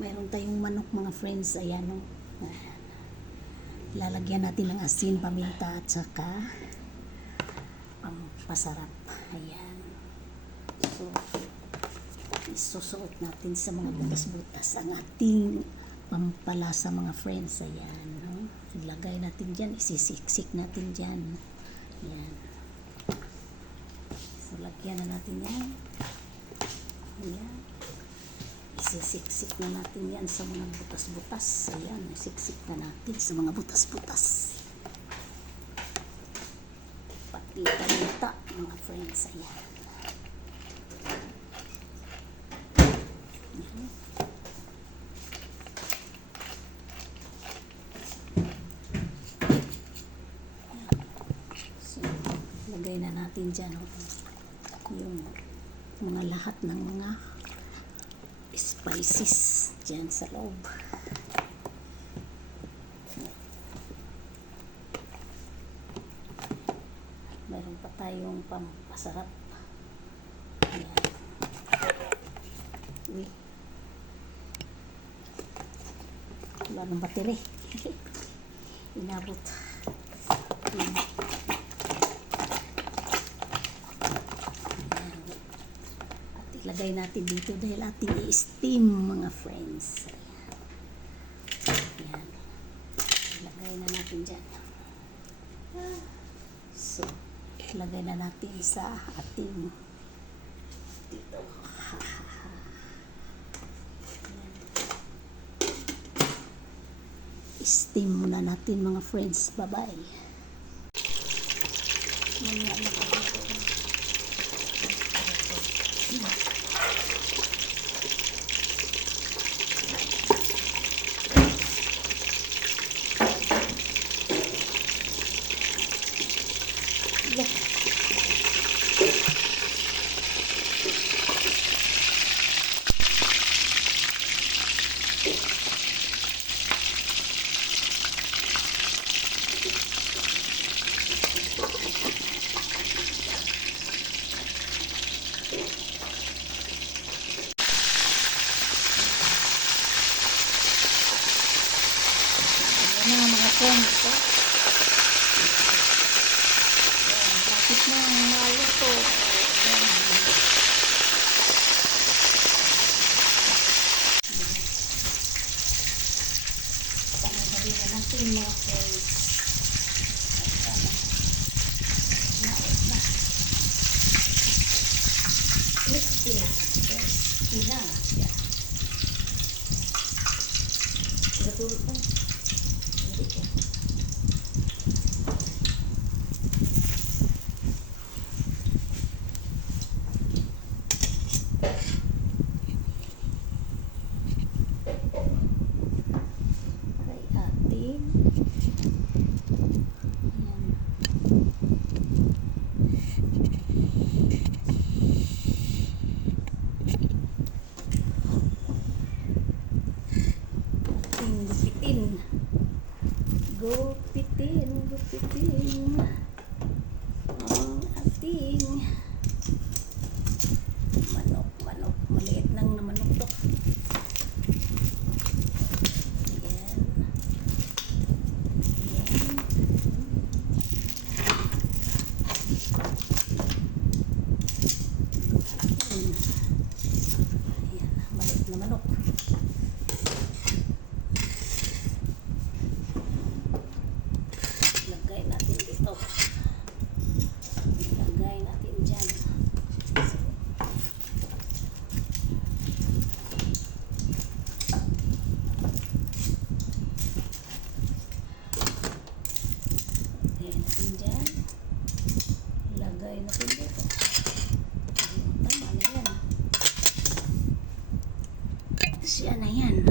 Mayroon tayong manok mga friends. Ayan o. Lalagyan natin ng asin, paminta at saka pampasarap. Ayan. So, isusuot natin sa mga butas-butas ang ating pampalasa mga friends. Ayan. No? Ilagay natin dyan. Isisiksik natin dyan. Ayan. So, lagyan na natin yan. Ayan. Isisiksik na natin yan sa mga butas-butas. Ayan, isiksik na natin sa mga butas-butas. Pati paminta, mga friends. Ayan. Ayan. So, lagay na natin dyan yung mga lahat ng mga spices dyan sa loob. Meron pa tayong pampasarap. Ayan. Uy. Wala ng bateri. Inabot. Ayan. Ilagay natin dito dahil ating i-steam mga friends. Ayan. Ilagay na natin dyan. So, ilagay na natin sa ating dito. I-steam muna natin mga friends. Bye-bye. Mamaya na pa dito. Ayan na mga friends. Lapit na ang maluto. Tangali na natin mga friends. Naot na. Crispy na. Crispy na. Natulog pa. Gupitin ang ating manok. Maliit lang na manok to. Ayan. Ayan, maliit na manok. Lagay natin dito. Lagay natin dyan. Lagay natin dyan. Lagay natin dito. Tama na yan. Siya na yan.